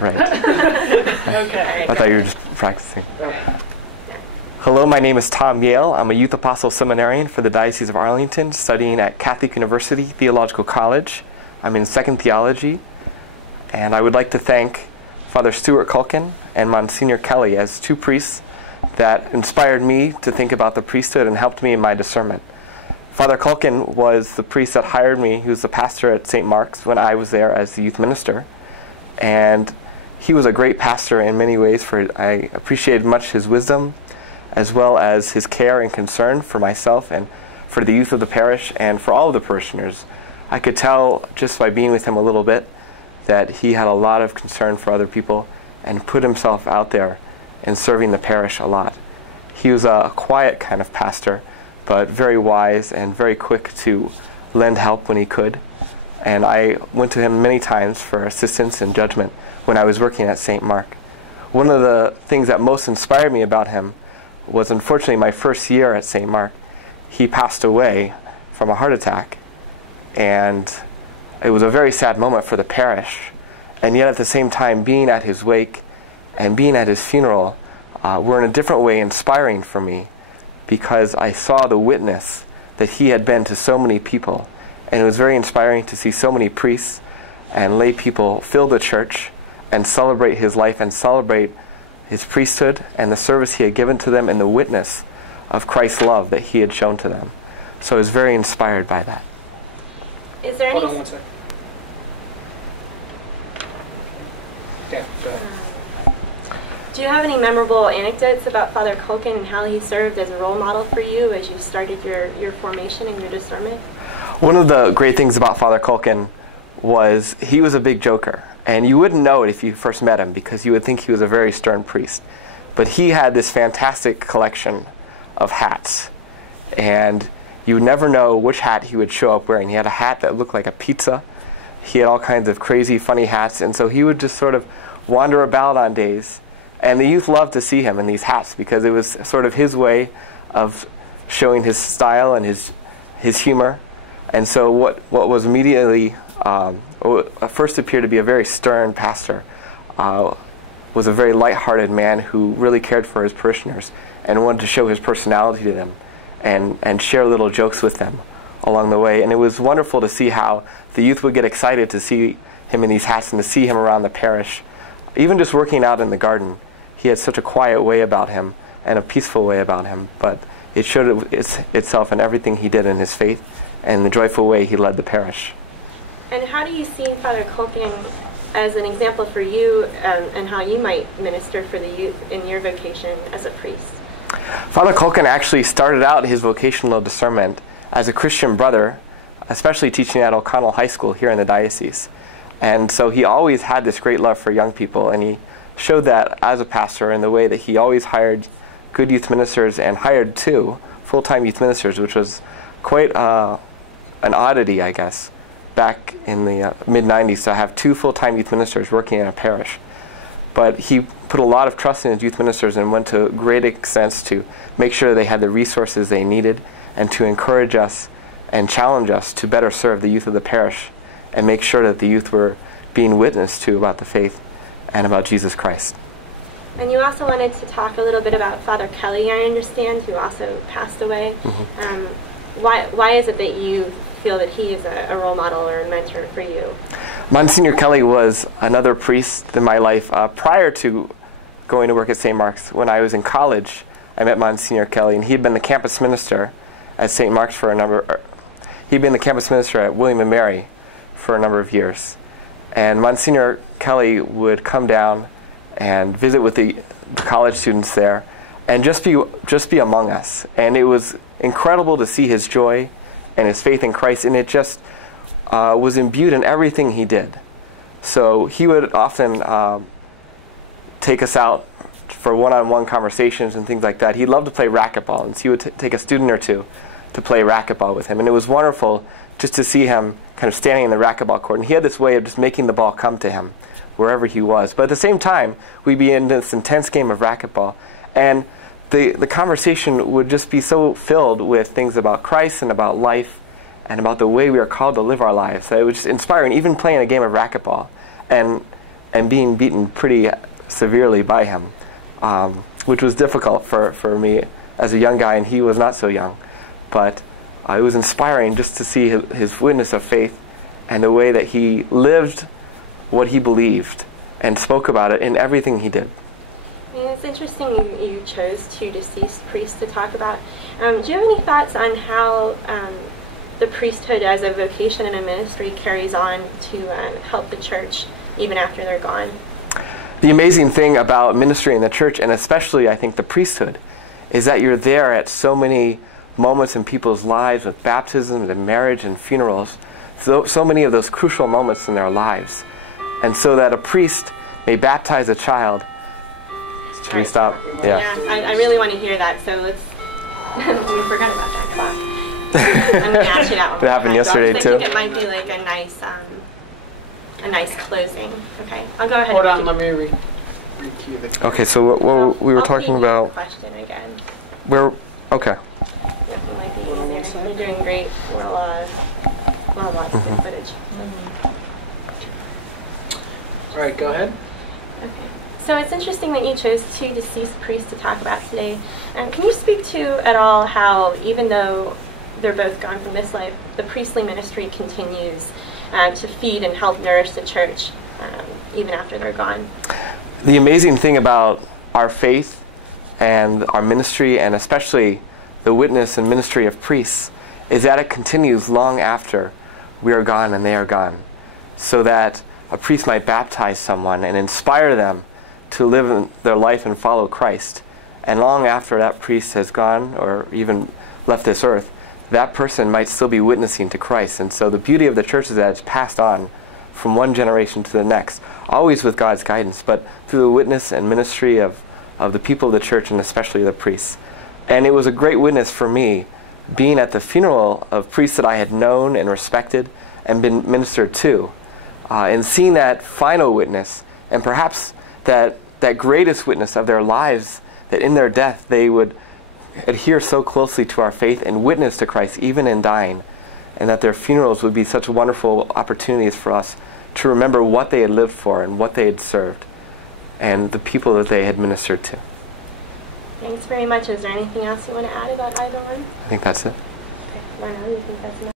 Right. Okay. I thought you were just practicing. Hello, my name is Tom Yehl. I'm a Youth Apostles Seminarian for the Diocese of Arlington, studying at Catholic University Theological College. I'm in second theology, and I would like to thank Father Stuart Culkin and Msgr Kelly as two priests that inspired me to think about the priesthood and helped me in my discernment. Father Culkin was the priest that hired me. He was the pastor at St. Mark's when I was there as the youth minister. And he was a great pastor in many ways. I appreciated much his wisdom, as well as his care and concern for myself and for the youth of the parish and for all of the parishioners. I could tell just by being with him a little bit that he had a lot of concern for other people and put himself out there in serving the parish a lot. He was a quiet kind of pastor, but very wise and very quick to lend help when he could. And I went to him many times for assistance and judgment when I was working at St. Mark. One of the things that most inspired me about him was, unfortunately, my first year at St. Mark. He passed away from a heart attack, and it was a very sad moment for the parish. And yet at the same time, being at his wake and being at his funeral were in a different way inspiring for me, because I saw the witness that he had been to so many people. And it was very inspiring to see so many priests and lay people fill the church and celebrate his life and celebrate his priesthood and the service he had given to them and the witness of Christ's love that he had shown to them. So I was very inspired by that. Is there any... Hold on one second. Yeah, go ahead. Do you have any memorable anecdotes about Father Culkin and how he served as a role model for you as you started your formation and your discernment? One of the great things about Father Culkin was he was a big joker. And you wouldn't know it if you first met him, because you would think he was a very stern priest. But he had this fantastic collection of hats. And you would never know which hat he would show up wearing. He had a hat that looked like a pizza. He had all kinds of crazy, funny hats. And so he would just sort of wander about on days. And the youth loved to see him in these hats, because it was sort of his way of showing his style and his humor. And so what was immediately, first appeared to be a very stern pastor, was a very lighthearted man who really cared for his parishioners and wanted to show his personality to them and share little jokes with them along the way. And it was wonderful to see how the youth would get excited to see him in these hats and to see him around the parish. Even just working out in the garden, he had such a quiet way about him and a peaceful way about him, but it showed itself in everything he did in his faith and the joyful way he led the parish. And how do you see Father Culkin as an example for you and how you might minister for the youth in your vocation as a priest? Father Culkin actually started out his vocational discernment as a Christian brother, especially teaching at O'Connell High School here in the diocese. And so he always had this great love for young people, and he showed that as a pastor in the way that he always hired good youth ministers and hired 2 full-time youth ministers, which was quite an oddity, I guess, back in the mid-90s to have 2 full-time youth ministers working in a parish. But he put a lot of trust in his youth ministers and went to great extents to make sure they had the resources they needed and to encourage us and challenge us to better serve the youth of the parish and make sure that the youth were being witnessed to about the faith and about Jesus Christ. And you also wanted to talk a little bit about Father Kelly, I understand, who also passed away. Mm-hmm. Why is it that you feel that he is a role model or a mentor for you? Msgr Kelly was another priest in my life. Prior to going to work at St. Mark's, when I was in college, I met Msgr Kelly, and he'd been the campus minister at St. Mark's for he'd been the campus minister at William and Mary for a number of years. And Msgr Kelly would come down and visit with the college students there and just be among us. And it was incredible to see his joy and his faith in Christ, and it just was imbued in everything he did. So he would often take us out for one-on-one conversations and things like that. He loved to play racquetball, and so he would take a student or two to play racquetball with him. And it was wonderful just to see him kind of standing in the racquetball court. And he had this way of just making the ball come to him wherever he was. But at the same time, we'd be in this intense game of racquetball, and the conversation would just be so filled with things about Christ and about life and about the way we are called to live our lives. So it was just inspiring, even playing a game of racquetball. And and being beaten pretty severely by him, which was difficult for me as a young guy, and he was not so young. But it was inspiring just to see his witness of faith and the way that he lived what he believed and spoke about it in everything he did. It's interesting you chose two deceased priests to talk about. Do you have any thoughts on how the priesthood as a vocation and a ministry carries on to help the church even after they're gone? The amazing thing about ministry in the church, and especially I think the priesthood, is that you're there at so many moments in people's lives, with baptisms and marriage and funerals, so many of those crucial moments in their lives. And so that a priest may baptize a child. Should we stop? Yeah, I really want to hear that, so let's... we forgot about that clock. I'm going to ask you that one. It happened yesterday, too. I think it might be like a nice closing. Okay, I'll go ahead. Hold on, let me read to you the... Okay, so what we were talking about... question again. Okay. Nothing might be in there. You're doing great. We'll have lots of good footage. All right, go ahead. Okay. So it's interesting that you chose two deceased priests to talk about today. Can you speak to at all how, even though they're both gone from this life, the priestly ministry continues to feed and help nourish the church even after they're gone? The amazing thing about our faith and our ministry, and especially the witness and ministry of priests, is that it continues long after we are gone and they are gone. So that a priest might baptize someone and inspire them to live in their life and follow Christ. And long after that priest has gone or even left this earth, that person might still be witnessing to Christ. And so the beauty of the church is that it's passed on from one generation to the next, always with God's guidance, but through the witness and ministry of the people of the church, and especially the priests. And it was a great witness for me, being at the funeral of priests that I had known and respected and been ministered to, and seeing that final witness, and perhaps that greatest witness of their lives, that in their death they would adhere so closely to our faith and witness to Christ even in dying, and that their funerals would be such wonderful opportunities for us to remember what they had lived for and what they had served and the people that they had ministered to. Thanks very much. Is there anything else you want to add about either one? I think that's it. Okay. Lorna, you think that's enough?